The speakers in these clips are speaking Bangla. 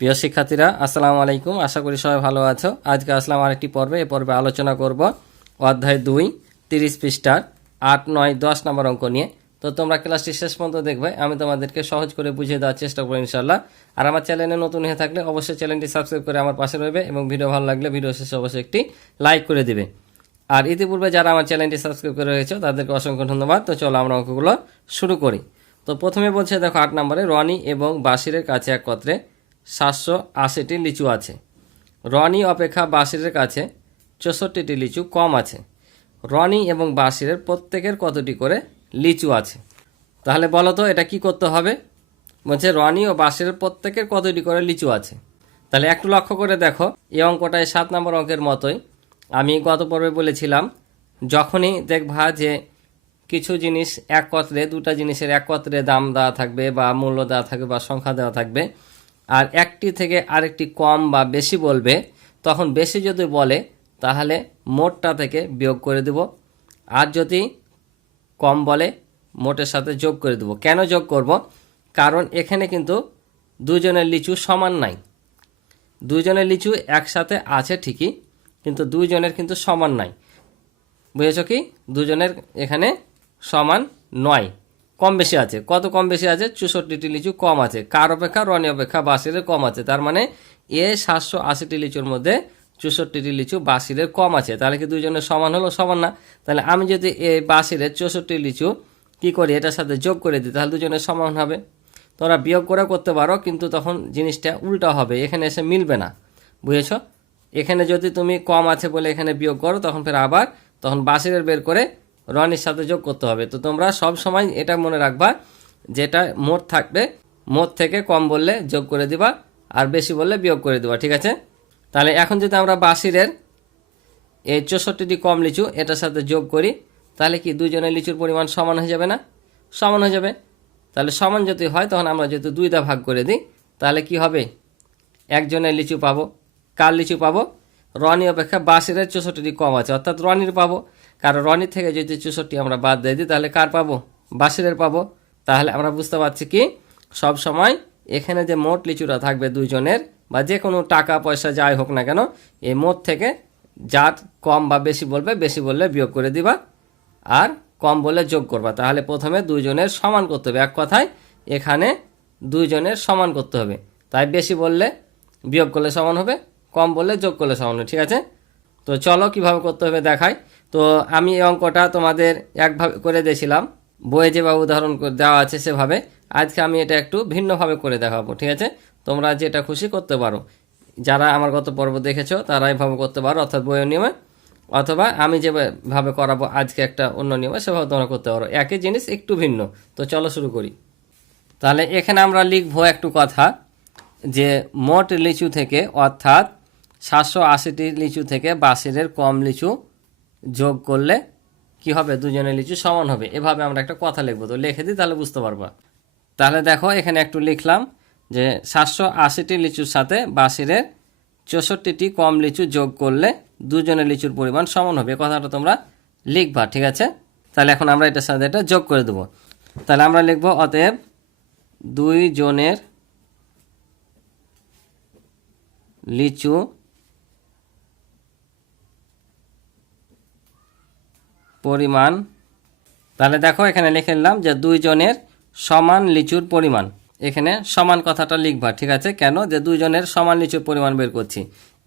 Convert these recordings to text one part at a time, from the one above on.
প্রিয় শিক্ষার্থীরা, আসসালামু আলাইকুম। আশা করি সবাই ভালো আছো। আজকে আসলাম আরেকটি পর্বে। এ পর্বে আলোচনা করব অধ্যায় 2 30 পৃষ্ঠার 8, 9, 10 নম্বর অঙ্ক নিয়ে। তো তোমরা ক্লাসটি শেষ পর্যন্ত দেখবে, আমি তোমাদেরকে সহজ করে বুঝিয়ে দেওয়ার চেষ্টা করব ইনশাআল্লাহ। আর আমার চ্যানেলে নতুন হয়ে থাকলে অবশ্যই চ্যানেলটি সাবস্ক্রাইব করে আমার পাশে রইবে এবং ভিডিও ভালো লাগলে ভিডিও শেষে অবশ্যই একটি লাইক করে দিবে। আর ইতিপূর্বে যারা আমার চ্যানেলটি সাবস্ক্রাইব করে রয়েছে তাদেরকে অসংখ্য ধন্যবাদ। তো চলো আমরা অঙ্কগুলো শুরু করি। তো প্রথমে বলছে, দেখো 8 নম্বরে, রনি এবং বাসিরের কাছে একত্রে 780টি লিচু আছে। রনি অপেক্ষা বাসিরের কাছে 64টি লিচু কম আছে। রনি এবং বাসিরের প্রত্যেকের কতটি করে লিচু আছে? তাহলে বলো তো এটা কি করতে হবে? বলছে রনি ও বাসিরের প্রত্যেকের কতটি করে লিচু আছে। তাহলে একটু লক্ষ্য করে দেখো, এই অঙ্কটায় 7 নম্বর অঙ্কের মতোই। আমি গত পর্বে বলেছিলাম, যখনই দেখবা যে কিছু জিনিস একত্রে, দুটা জিনিসের একত্রে দাম দেওয়া থাকবে বা মূল্য দেওয়া থাকবে বা সংখ্যা দেওয়া থাকবে, আর একটি থেকে আরেকটি কম বা বেশি বলবে, তখন বেশি যদি বলে তাহলে মোটটা থেকে বিয়োগ করে দেব, আর যদি কম বলে মোটের সাথে যোগ করে দেব। কেন যোগ করব? কারণ এখানে কিন্তু দুজনের লিচু সমান নাই। দুজনের লিচু একসাথে আছে ঠিকই, কিন্তু দুজনের কিন্তু সমান নাই। বুঝেছো কি? দুজনের এখানে সমান নয়, কম বেশি আছে। কত কম বেশি আছে? 64টি লিচু কম আছে। কার অপেক্ষা? রনি অপেক্ষা বাসিরের কম আছে। তার মানে 780টি লিচুর মধ্যে 64টি লিচু বাসিরের কম আছে। তাহলে কি দুজনের সমান হলো? সমান না। তাহলে আমি যদি এই বাসিরের 64 লিচু কি করি, এটার সাথে যোগ করে দিই, তাহলে দুজনের সমান হবে। তোমরা বিয়োগ করে করতে পারো, কিন্তু তখন জিনিসটা উল্টা হবে, এখানে এসে মিলবে না। বুঝেছো? এখানে যদি তুমি কম আছে বলে এখানে বিয়োগ করো, তখন বাসিরের বের করে রনির সাথে যোগ করতে হবে। তো তোমরা সব সময় এটা মনে রাখবা, যেটা মোট থাকবে, মোট থেকে কম বললে যোগ করে দিবা, আর বেশি বললে বিয়োগ করে দিবা। ঠিক আছে? তাহলে এখন যদি আমরা বাসিরের এই 64টি কম লিচু এটার সাথে যোগ করি, তাহলে কি দুজনের লিচুর পরিমাণ সমান হয়ে যাবে না? সমান হয়ে যাবে। তাহলে সমান যদি হয়, তখন আমরা যেহেতু 2 ভাগ করে দিই, তাহলে কি হবে? একজনের লিচু পাবো। কার লিচু পাবো? রনি অপেক্ষা বাসিরের 64টি কম আছে, অর্থাৎ রনির পাবো। কারণ রনির থেকে যদি 64 আমরা বাদ দিয়ে দিই, তাহলে কার পাবো? বাসিরের পাবো। তাহলে আমরা বুঝতে পারছি কি, সব সময় এখানে যে মোট লিচুটা থাকবে দুইজনের, বা যে কোনো টাকা পয়সা যাই হোক না কেন, এই মোট থেকে যার কম বা বেশি বলবে, বেশি বললে বিয়োগ করে দিবা, আর কম বললে যোগ করবা। তাহলে প্রথমে দুইজনের সমান করতে হবে। এক কথায় এখানে দুইজনের সমান করতে হবে। তাই বেশি বললে বিয়োগ করলে সমান হবে, কম বললে যোগ করলে সমান হবে। ঠিক আছে? তো চলো কিভাবে করতে হবে দেখাই। তো আমি এই অঙ্কটা তোমাদের একভাবে করে দিয়েছিলাম, বইয়ে যেভাবে উদাহরণ দেওয়া আছে সেভাবে। আজকে আমি এটা একটু ভিন্নভাবে করে দেখাবো। ঠিক আছে? তোমরা যেটা খুশি করতে পারো। যারা আমার গত পর্ব দেখেছো তারা এইভাবে করতে পারো, অর্থাৎ বইয়ের নিয়মে, অথবা আমি যেভাবে করাবো আজকে একটা অন্য নিয়মে, সেভাবে তোমরা করতে পারো। একই জিনিস একটু ভিন্ন। তো চলো শুরু করি। তাহলে এখানে আমরা লিখবো একটু কথা, যে মোট লিচু থেকে, অর্থাৎ 780টি লিচু থেকে বাসিরের কম লিচু যোগ করলে কি হবে? দুজনের লিচু সমান হবে। এভাবে আমরা একটা কথা লিখবো। তো লিখে দিই, তাহলে বুঝতে পারবা। তাহলে দেখো এখানে একটু লিখলাম যে 780টি লিচুর সাথে বাসিরের 64টি কম লিচু যোগ করলে দুজনের লিচুর পরিমাণ সমান হবে। কথাটা তোমরা লিখবা। ঠিক আছে? তাহলে এখন আমরা এটার সাথে এটা যোগ করে দেবো। তাহলে আমরা লিখবো, অতএব দুইজনের লিচু পরিমাণ, তাহলে দেখো এখানে লিখে নিলাম যে দুইজনের সমান লিচুর পরিমাণ। এখানে সমান কথাটা লিখবা। ঠিক আছে? কেন? যে দুইজনের সমান লিচুর পরিমাণ বের করছি।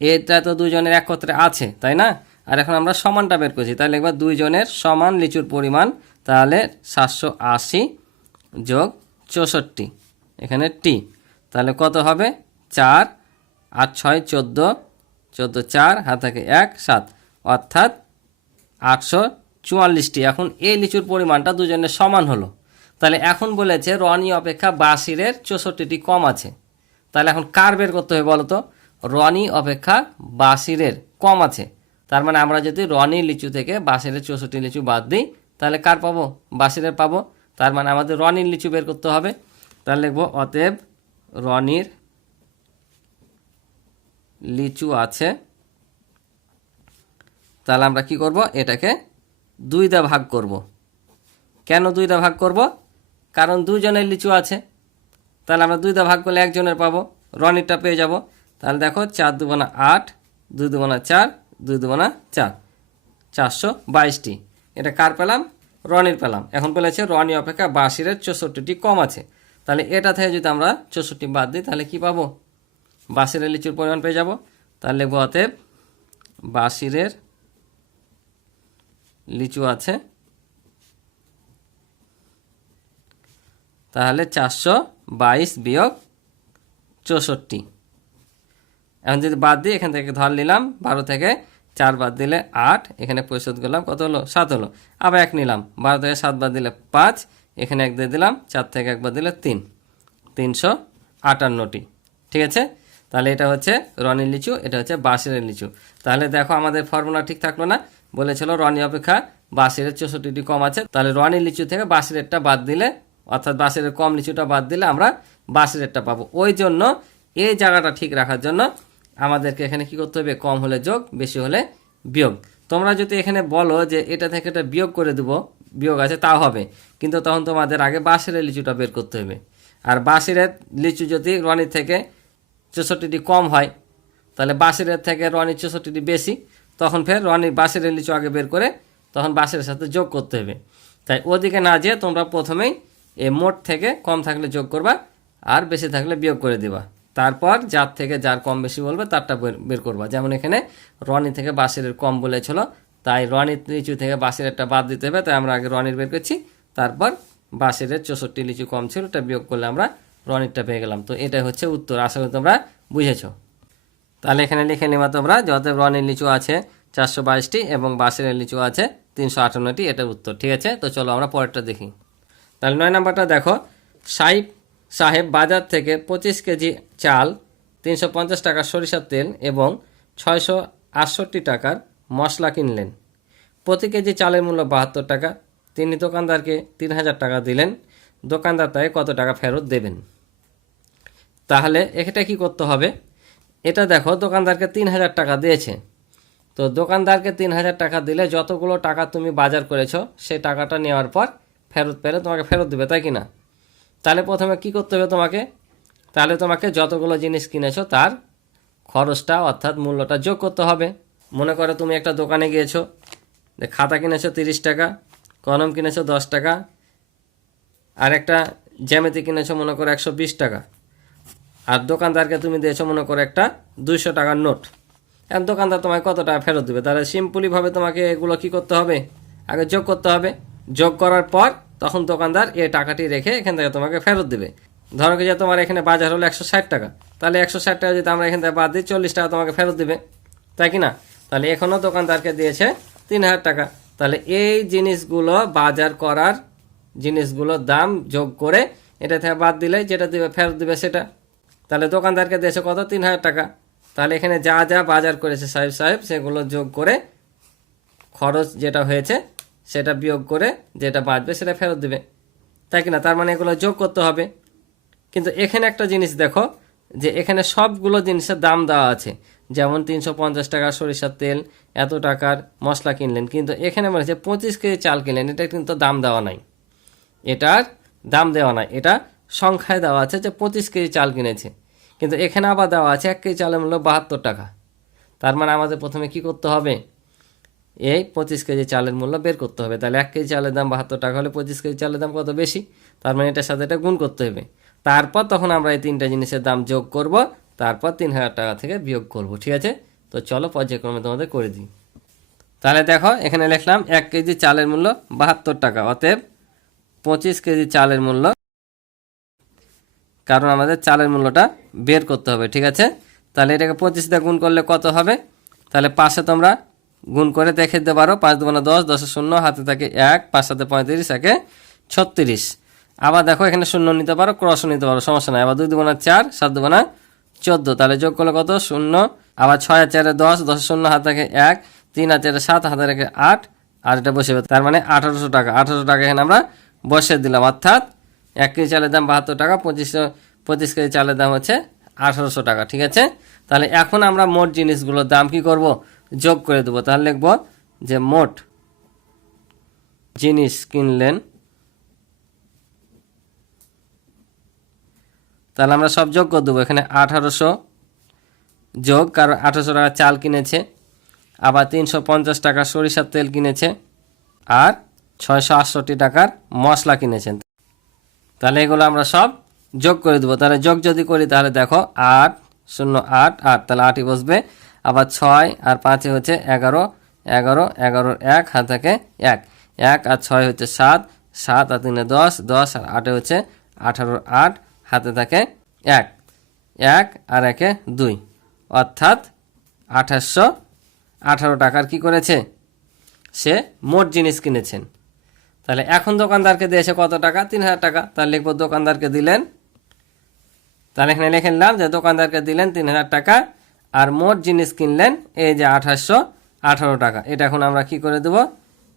এটা তো দুইজনের একত্রে আছে, তাই না? আর এখন আমরা সমানটা বের করছি, তাহলে লিখবা দুইজনের সমান লিচুর পরিমাণ। তাহলে 780 যোগ 64, এখানে টি, তাহলে কত হবে? 4, 8, 6, 14, 14, 4, হাত থাকে 1, 7, অর্থাৎ 844টি। এখন এই লিচুর পরিমাণটা দুজনের সমান হলো। তাহলে এখন বলেছে রনি অপেক্ষা বাসিরের 64টি কম আছে। তাহলে এখন কার বের করতে হবে বলো তো? রনি অপেক্ষা বাসিরের কম আছে। তার মানে আমরা যদি রনির লিচু থেকে বাসিরের 64 লিচু বাদ দিই, তাহলে কার পাবো? বাসিরের পাবো। তার মানে আমাদের রনির লিচু বের করতে হবে। তাহলে লিখবো, অতএব রনির লিচু আছে। তাহলে আমরা কি করব? এটাকে 2 ভাগ করব। কেন 2 ভাগ করব? কারণ দুজনের লিচু আছে। তাহলে আমরা 2 ভাগ করলে একজনের পাবো। রনিরটা পেয়ে যাব। তাহলে দেখো 4 দুগুণা 8, 2 দুগুণা 4, 2 দুগুণা 4, 422টি। এটা কার পেলাম? রনির পেলাম। এখন বলেছে রনি অপেক্ষা বাসিরের 64টি কম আছে। তাহলে এটা থেকে যদি আমরা 64 বাদ দিই তাহলে কি পাবো? বাসিরের লিচুর পরিমাণ পেয়ে যাব। তাহলে লিখব অতএব বাসিরের লিচু আছে তাহলে 422 বিয়োগ 64। এখন যদি বাদ দিই এখান থেকে ধর নিলাম 12 থেকে 4 বাদ দিলে 8, এখানে পরিশোধ করলাম কত হলো? 7 হলো। আবার 1 নিলাম, 12 থেকে 7 বাদ দিলে 5, এখানে 1 দিয়ে দিলাম, 4 থেকে 1 বাদ দিলে 3, 358টি। ঠিক আছে, তাহলে এটা হচ্ছে রনির লিচু, এটা হচ্ছে বাসিরের লিচু। তাহলে দেখো আমাদের ফর্মুলা ঠিক থাকলো না? বলেছিল রনি অপেক্ষা বাসিরের 64টি কম আছে। তাহলে রনির লিচু থেকে বাসিরেরটা বাদ দিলে, অর্থাৎ বাসিরের কম লিচুটা বাদ দিলে আমরা বাসিরেরটা পাবো। ওই জন্য এই জায়গাটা ঠিক রাখার জন্য আমাদেরকে এখানে কি করতে হবে? কম হলে যোগ, বেশি হলে বিয়োগ। তোমরা যদি এখানে বলো যে এটা থেকে এটা বিয়োগ করে দেবো, বিয়োগ আছে, তাও হবে, কিন্তু তখন তোমাদের আগে বাসিরের লিচুটা বের করতে হবে। আর বাসিরের লিচু যদি রনির থেকে 64টি কম হয়, তাহলে বাসিরের থেকে রনির 64টি বেশি, তখন ফের রনির বাসিরের লিচু আগে বের করে তখন বাসিরের সাথে যোগ করতে হবে। তাই ওদিকে না যেয়ে তোমরা প্রথমেই এই মোট থেকে কম থাকলে যোগ করবা, আর বেশি থাকলে বিয়োগ করে দিবা। তারপর যার থেকে যার কম বেশি বলবে তারটা বের করবা। যেমন এখানে রনি থেকে বাসিরের কম বলেছিল, তাই রনির লিচু থেকে বাসিরেরটা বাদ দিতে হবে, তাই আমরা আগে রনির বের করছি, তারপর বাসিরের 64 লিচু কম ছিল, ওটা বিয়োগ করলে আমরা রনিরটা পেয়ে গেলাম। তো এটাই হচ্ছে উত্তর। আশা করি তোমরা বুঝেছো। তাহলে এখানে লিখে নেবা তোমরা যত রনির লিচু আছে 422টি এবং বাসিরের লিচু আছে 358টি, এটা উত্তর। ঠিক আছে, তো চলো আমরা পরেরটা দেখি। তাহলে 9 নাম্বারটা দেখো, সাহেব বাজার থেকে 25 কেজি চাল, 350 টাকার সরিষার তেল এবং 668 টাকার মশলা কিনলেন। প্রতি কেজি চালের মূল্য 72 টাকা। তিনি দোকানদারকে 3000 টাকা দিলেন। দোকানদার তাকে কত টাকা ফেরত দেবেন? তাহলে এটা কি করতে হবে? এটা দেখো, দোকানদারকে 3000 টাকা দিয়েছে, তো দোকানদারকে 3000 টাকা দিলে যতগুলো টাকা তুমি বাজার করেছো সেই টাকাটা নেওয়ার পর ফেরত পেলে তোমাকে ফেরত দেবে, তাই কি না? তাহলে প্রথমে কি করতে হবে তোমাকে? তাহলে তোমাকে যতগুলো জিনিস কিনেছো তার খরচটা অর্থাৎ মূল্যটা যোগ করতে হবে। মনে করো তুমি একটা দোকানে গিয়েছো, খাতা কিনেছো 30 টাকা, কলম কিনেছো 10 টাকা, আর একটা জ্যামিতি কিনেছো মনে করো 120 টাকা, আর দোকানদারকে তুমি দিয়েছো মনে করো একটা 200 টাকার নোট। এখন দোকানদার তোমাকে কত টাকা ফেরত দেবে? তাহলে সিম্পলিভাবে তোমাকে এগুলো কি করতে হবে? আগে যোগ করতে হবে। যোগ করার পর তখন দোকানদার এই টাকাটি রেখে এখান থেকে তোমাকে ফেরত দেবে। ধরো কি যে তোমার এখানে বাজার হলো 160 টাকা, তাহলে 160 টাকা যদি আমরা এখান থেকে বাদ দিই 40 টাকা তোমাকে ফেরত দেবে, তাই কি না? তাহলে এখনও দোকানদারকে দিয়েছে 3000 টাকা। তাহলে এই জিনিসগুলো বাজার করার জিনিসগুলোর দাম যোগ করে এটা থেকে বাদ দিলে যেটা দেবে ফেরত দেবে সেটা। তাহলে দোকানদারকে দিয়েছে কত? 3000 টাকা। তাহলে এখানে যা যা বাজার করেছে সাহেব সেগুলো যোগ করে খরচ যেটা হয়েছে সেটা বিয়োগ করে যেটা বাঁচবে সেটা ফেরত দেবে, তাই কি না? তার মানে এগুলো যোগ করতে হবে। কিন্তু এখানে একটা জিনিস দেখো, যে এখানে সবগুলো জিনিসের দাম দেওয়া আছে, যেমন 350 টাকার সরিষার তেল, এত টাকার মশলা কিনলেন, কিন্তু এখানে বলেছে 25 কেজি চাল কিনলেন, এটা কিন্তু দাম দেওয়া নাই, এটার দাম দেওয়া নাই, এটা সংখ্যায় দেওয়া আছে যে 25 কেজি চাল কিনেছে, কিন্তু এখানে আবার দেওয়া আছে 1 কেজি চালের মূল্য 72 টাকা। তার মানে আমাদের প্রথমে কি করতে হবে? এই 25 কেজি চালের মূল্য বের করতে হবে। তাহলে 1 কেজি চালের দাম 72 টাকা হলে 25 কেজি চালের দাম কত বেশি? তার মানে এটার সাথে এটা গুণ করতে হবে। তারপর তখন আমরা এই তিনটা জিনিসের দাম যোগ করব, তারপর 3000 টাকা থেকে বিয়োগ করব। ঠিক আছে, তো চলো পর্যায়ক্রমে তোমাদের করে দিই। তাহলে দেখো এখানে লিখলাম 1 কেজি চালের মূল্য 72 টাকা, অতএব 25 কেজি চালের মূল্য, কারণ আমাদের চালের মূল্যটা বের করতে হবে। ঠিক আছে, তাহলে এটাকে 25 দিয়ে গুণ করলে কত হবে? তাহলে পাশে তোমরা গুণ করে দেখে দিতে পারো, 5 দুগুণা 10, 10 শূন্য, হাতে থাকে 1, 5 সাথে 35, 1 36। আবার দেখো এখানে শূন্য নিতে পারো, ক্রসও নিতে পারো, সমস্যা নাই। আবার 2 দুগুণা 4, 7 দুগুণা 14, তাহলে যোগ করলে কত? শূন্য। আবার 6 আর 4 10, 10 শূন্য, হাতে থাকে 1, 3 আর 4 7, হাতে থাকে 8, আর এটা বসে, তার মানে 1800 টাকা। 1800 টাকা এখানে আমরা বসে দিলাম, অর্থাৎ 1 কেজি চালের দাম 72 টাকা, 25 কেজি চালের দাম হচ্ছে 1800 টাকা। ঠিক আছে, তাহলে এখন আমরা মোট জিনিসগুলোর দাম কি করব? যোগ করে দেবো। তাহলে লিখব যে মোট জিনিস কিনলেন তাহলে আমরা সব যোগ করে দেবো। এখানে 1800 যোগ, কারণ 1800 টাকা চাল কিনেছে, আবার 350 টাকা সরিষার তেল কিনেছে, আর 668 টাকার মশলা কিনেছেন। তাহলে এগুলো আমরা সব যোগ করে দেবো। তাহলে যোগ যদি করি তাহলে দেখো 8 0 8 8, তাহলে 8ই বসবে। আবার 6 আর 5 হচ্ছে 11, 11 11 1 হাত থেকে 1 1, আর 6 হচ্ছে 7 7, আর 3 10 10, আর 8 হচ্ছে 18 8 হাতে থাকে 1 1, আর 1 2, অর্থাৎ 2818 টাকার কি করেছে, সে মোট জিনিস কিনেছেন। তাহলে এখন দোকানদারকে দিয়েছে কত টাকা, 3000 টাকা। তাহলে লিখবো দোকানদারকে দিলেন, তাহলে এখানে লিখে নিলাম যে দোকানদারকে দিলেন 3000 টাকা, আর মোট জিনিস কিনলেন এই যে 2818 টাকা। এটা এখন আমরা কি করে দেবো,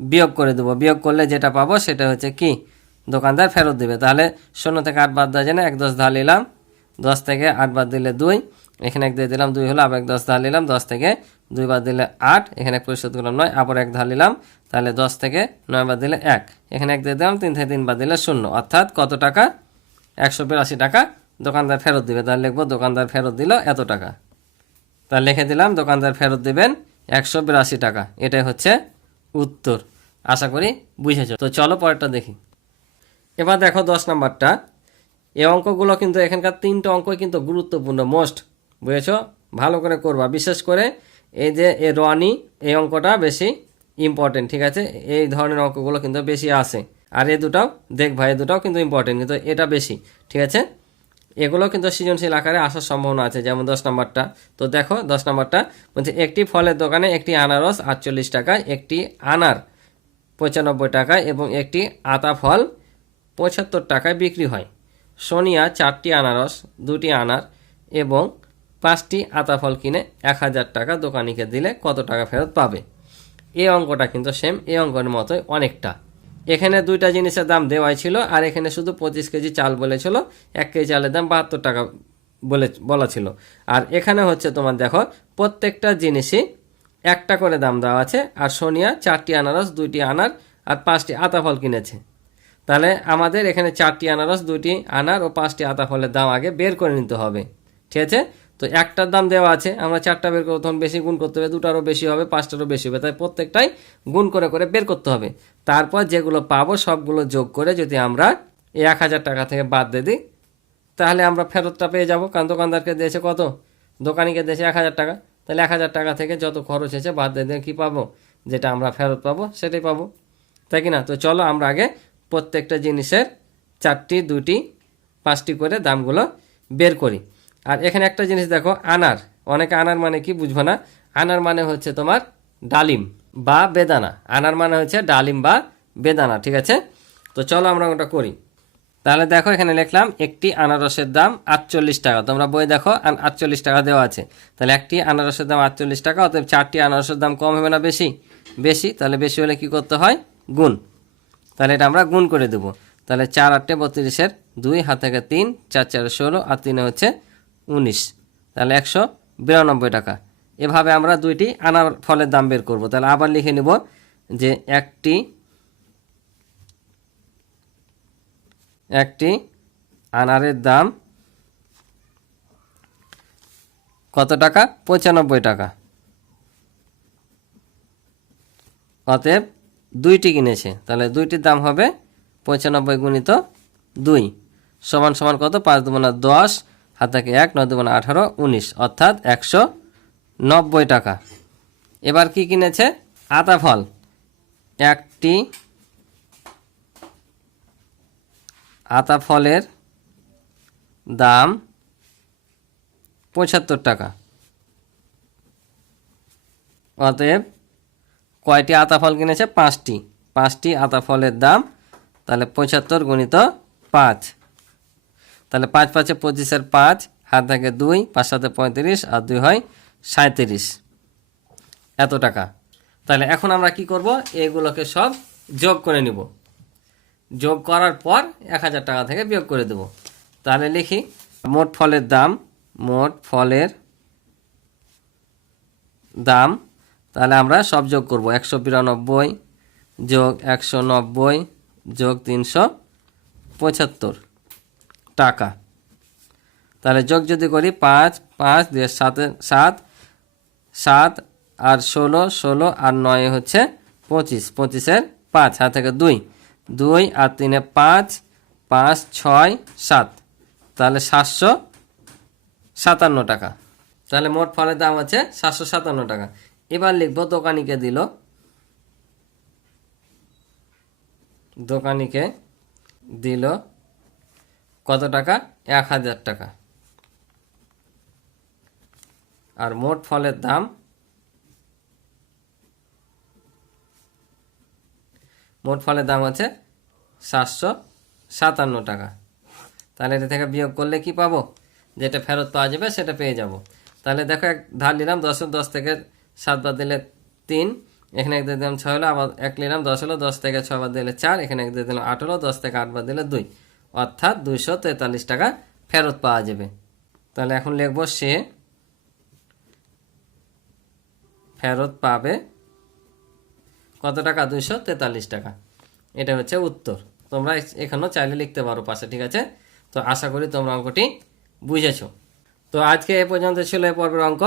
বিয়োগ করে দেবো। বিয়োগ করলে যেটা পাবো সেটা হচ্ছে কি, দোকানদার ফেরত দেবে। তাহলে 0 থেকে 8 বাদ দেওয়া যায় না, 1 10 ধার নিলাম, 10 থেকে 8 বাদ দিলে 2, এখানে 1 দিয়ে দিলাম 2 হলো, আবার 1 10 ধার নিলাম, 10 থেকে 2 বাদ দিলে 8, এখানে পরিশোধ করলাম 9, আবার 1 ধার নিলাম, তাহলে 10 থেকে 9 বাদ দিলে 1, এখানে 1 দিয়ে দিলাম, 3 থেকে 3 বাদ দিলে 0, অর্থাৎ কত টাকা, 182 টাকা দোকানদার ফেরত দিবে। তাহলে লিখবো দোকানদার ফেরত দিল এত টাকা। তাহলে লিখে দিলাম দোকানদার ফেরত দেবেন 182 টাকা। এটাই হচ্ছে উত্তর। আশা করি বুঝেছো। তো চলো পরেরটা দেখি। এবার দেখো 10 নাম্বারটা। এই অঙ্কগুলো কিন্তু এখানকার 3টা অঙ্কই কিন্তু গুরুত্বপূর্ণ, মোস্ট, বুঝেছো, ভালো করে করবা। বিশেষ করে এই যে এ রনি, এই অঙ্কটা বেশি ইম্পর্টেন্ট, ঠিক আছে। এই ধরনের অঙ্কগুলো কিন্তু বেশি আসে। আর এই দুটাও দেখবা, এই দুটাও কিন্তু ইম্পর্টেন্ট, কিন্তু এটা বেশি, ঠিক আছে। এগুলো কিন্তু সৃজনশীল আকারে আসার সম্ভাবনা আছে, যেমন 10 নাম্বারটা। তো দেখো 10 নাম্বারটা বলছে একটি ফলের দোকানে একটি আনারস 48 টাকায়, একটি আনার 95 টাকায় এবং একটি আতা ফল 75 টাকায় বিক্রি হয়। সোনিয়া 4টি আনারস, 2টি আনার এবং 5টি আতা ফল কিনে 1000 টাকা দোকানিকে দিলে কত টাকা ফেরত পাবে। এই অঙ্কটা কিন্তু সেম এই অঙ্কের মতোই অনেকটা। এখানে 2টা জিনিসের দাম দেওয়াই ছিল, আর এখানে শুধু 25 কেজি চাল বলেছিল, 1 কেজি চালের দাম 72 টাকা বলা ছিল। আর এখানে হচ্ছে তোমার দেখো প্রত্যেকটা জিনিসই একটা করে দাম দেওয়া আছে। আর সোনিয়া 4টি আনারস, 2টি আনার আর 5টি আতা ফল কিনেছে। তাহলে আমাদের এখানে 4টি আনারস, 2টি আনার ও 5টি আতা ফলের দাম আগে বের করে নিতে হবে, ঠিক আছে। তো একটার দাম দেওয়া আছে, আমরা 4টা বের করতে, তখন বেশি গুণ করতে হবে, 2টারও বেশি হবে, 5টারও বেশি হবে, তাই প্রত্যেকটাই গুণ করে করে বের করতে হবে। তারপর যেগুলো পাবো সবগুলো যোগ করে যদি আমরা এই 1000 টাকা থেকে বাদ দিয়ে দিই, তাহলে আমরা ফেরতটা পেয়ে যাবো। কারণ দোকানদারকে দিয়েছে কত, দোকানিকে দিয়েছে 1000 টাকা, তাহলে 1000 টাকা থেকে যত খরচ হয়েছে বাদ দিয়ে দিয়ে কী পাবো, যেটা আমরা ফেরত পাবো সেটাই পাবো, তাই কি না। তো চলো আমরা আগে প্রত্যেকটা জিনিসের 4টি, 2টি, 5টি করে দামগুলো বের করি। আর এখানে একটা জিনিস দেখো, আনার, অনেকে আনার মানে কি বুঝবো না। আনার মানে হচ্ছে তোমার ডালিম বা বেদানা। আনার মানে হচ্ছে ডালিম বা বেদানা, ঠিক আছে। তো চলো আমরা ওটা করি। তাহলে দেখো এখানে লিখলাম একটি আনারসের দাম 48 টাকা। তোমরা বই দেখো 48 টাকা দেওয়া আছে। তাহলে একটি আনারসের দাম 48 টাকা, অতএব 4টি আনারসের দাম কম হবে না বেশি, বেশি। তাহলে বেশি হলে কি করতে হয়, গুণ। তাহলে এটা আমরা গুণ করে দেবো। তাহলে 4 8 32-এর 2 হাত থেকে 3, 4 4 16 আর 3 হচ্ছে 19, তাহলে 192 টাকা। এভাবে আমরা 2টি আনার ফলের দাম বের করব। তাহলে আবার লিখে নিব যে একটি আনারের দাম কত টাকা, 95 টাকা। অতএব 2টি কিনেছে, তাহলে 2টির দাম হবে 95 গুণিত 2 সমান সমান কত, 5 দুগুণা 10, হাত থেকে 1, 9 দুগুণা 18, 19, অর্থাৎ 190 টাকা। এবার কি কিনেছে, আতা ফল, একটি আতা ফলের দাম 75 টাকা। অতএব কয়টি আতা ফল কিনেছে, 5টি। 5টি আতা ফলের দাম, তাহলে 75 গুণিত 5, তাহলে 5 5 25-এর 5, হাত থেকে 2, 5 7 35 আর 2 হয় 37, এত টাকা। তাহলে এখন আমরা কি করব, এগুলোকে সব যোগ করে নিব। যোগ করার পর 1000 টাকা থেকে বিয়োগ করে দেব। তাহলে লিখি মোট ফলের দাম, মোট ফলের দাম, তাহলে আমরা সব যোগ করব। 192 যোগ 190 যোগ 375 টাকা। তাহলে যোগ যদি করি 5 5 দিয়ে 7 7 7 আর 16 16 আর 9 হচ্ছে 25 25-এর 5 হাত থেকে 2 2 আর 3-এ 5 5 6 7 তাহলে 757 টাকা। তাহলে মোট ফলের দাম হচ্ছে 757 টাকা। এবার লিখবো দোকানিকে দিল কত টাকা? 1000 টাকা। আর মোট ফলের দাম হচ্ছে 757 টাকা। তাহলে এটা থেকে বিয়োগ করলে কি পাবো? যেটা ফেরত পাওয়া যাবে সেটা পেয়ে যাব। তাহলে দেখো এক ধার নিলাম 10 থেকে 7 বাদ দিলে 3, এখানে এক দিয়ে দিলাম 6 হলো, আবার 1 নিলাম 10 হলো, 10 থেকে 6 বাদ দিলে 4, এখানে এক দিয়ে দিলাম 8 হলো, 10 থেকে 8 বাদ দিলে 2, অর্থাৎ 243 টাকা ফেরত পাওয়া যাবে। তাহলে এখন লিখবো সে ফেরত পাবে কত টাকা? 243 টাকা। এটা হচ্ছে উত্তর। তোমরা এখানেও চাইলে লিখতে পারো পাশে, ঠিক আছে? তো আশা করি তোমরা অঙ্কটি বুঝেছো। তো আজকে এ পর্যন্ত ছিল এই পর্বের অঙ্ক।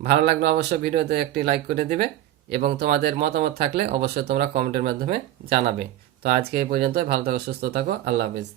ভালো লাগলে অবশ্যই ভিডিওতে একটি লাইক করে দিবে এবং তোমাদের মতামত থাকলে অবশ্যই তোমরা কমেন্টের মাধ্যমে জানাবে। তো আজকে এই পর্যন্তই। ভালো থাকো, সুস্থ থাকো, আল্লাহ হাফেজ।